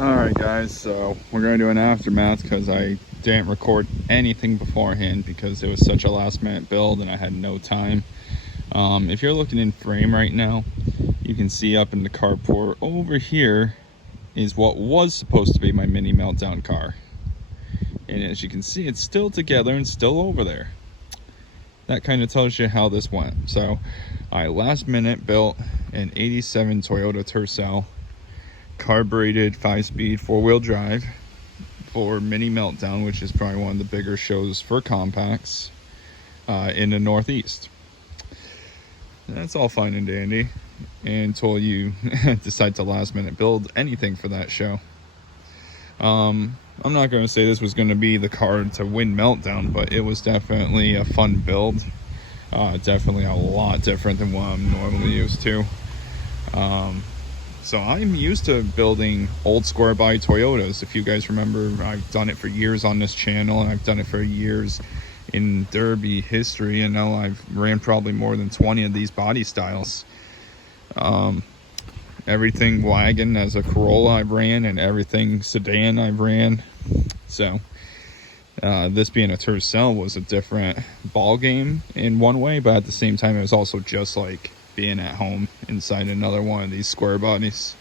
Alright guys, so we're going to do an aftermath because I didn't record anything beforehand because it was such a last minute build and I had no time. If you're looking in frame right now, you can see up in the carport over here is what was supposed to be my mini Meltdown car. And as you can see, it's still together and still over there. That kind of tells you how this went. So I last minute built an 87 Toyota Tercel carbureted 5-speed 4-wheel drive for mini Meltdown, which is probably one of the bigger shows for compacts in the Northeast. That's all fine and dandy until you decide to last minute build anything for that show. I'm not going to say this was going to be the car to win Meltdown, but it was definitely a fun build. Definitely a lot different than what I'm normally used to. So I'm used to building old square body Toyotas. If you guys remember, I've done it for years on this channel, and I've done it for years in Derby history, and now I've ran probably more than 20 of these body styles. Everything wagon as a Corolla I've ran, and everything sedan I've ran. So this being a Tercel was a different ball game in one way, but at the same time it was also just like being at home inside another one of these square bodies.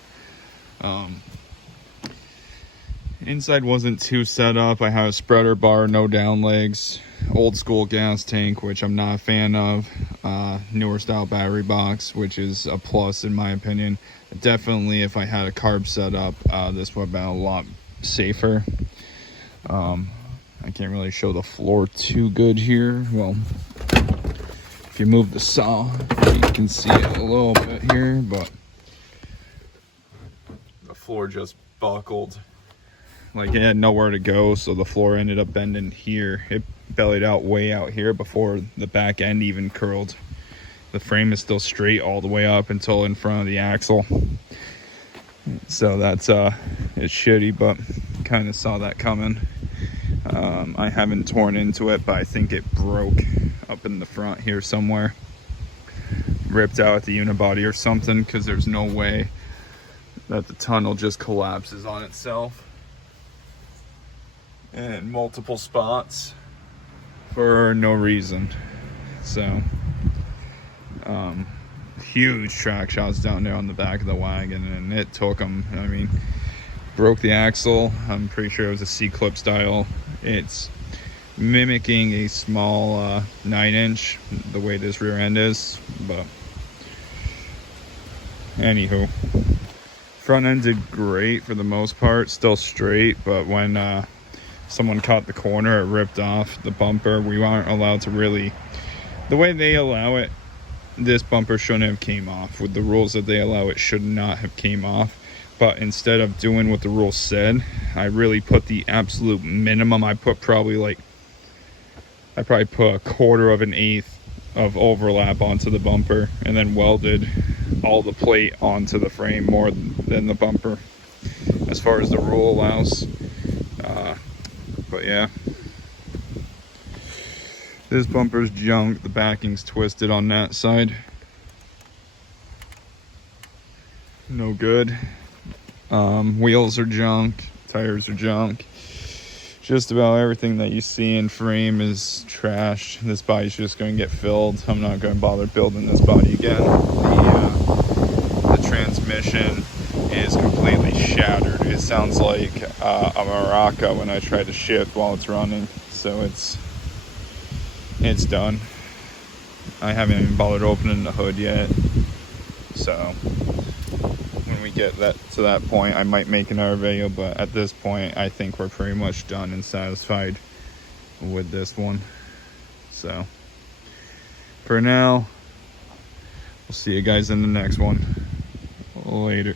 Inside wasn't too set up. I had a spreader bar, no down legs, old school gas tank, which I'm not a fan of, newer style battery box, which is a plus in my opinion. Definitely if I had a carb setup, this would have been a lot safer. I can't really show the floor too good here. Well, if you move the saw, you can see it a little bit here, but the floor just buckled. Like it had nowhere to go, so the floor ended up bending here. It bellied out way out here before the back end even curled. The frame is still straight all the way up until in front of the axle. So that's it's shitty, but kind of saw that coming. I haven't torn into it, but I think it broke up in the front here somewhere. Ripped out at the unibody or something, because there's no way that the tunnel just collapses on itself. In multiple spots for no reason. So huge track shots down there on the back of the wagon, and it took them. I mean, broke the axle. I'm pretty sure it was a C-clip style. It's mimicking a small 9-inch, the way this rear end is, but anywho, front end did great for the most part, still straight, but when someone caught the corner, it ripped off the bumper. We aren't allowed to really, the way they allow it, this bumper shouldn't have came off. With the rules that they allow, it should not have came off. But instead of doing what the rules said, I really put the absolute minimum. I probably put a 1/4 of an eighth of overlap onto the bumper, and then welded all the plate onto the frame more than the bumper, as far as the rule allows. But yeah, this bumper's junk. The backing's twisted on that side. No good. Wheels are junk. Tires are junk. Just about everything that you see in frame is trash. This body's just going to get filled. I'm not going to bother building this body again. The transmission is completely shattered. It sounds like a maraca when I try to shift while it's running. So it's done. I haven't even bothered opening the hood yet. So when we get to that point, I might make another video, but at this point I think we're pretty much done and satisfied with this one. So for now, we'll see you guys in the next one. Later.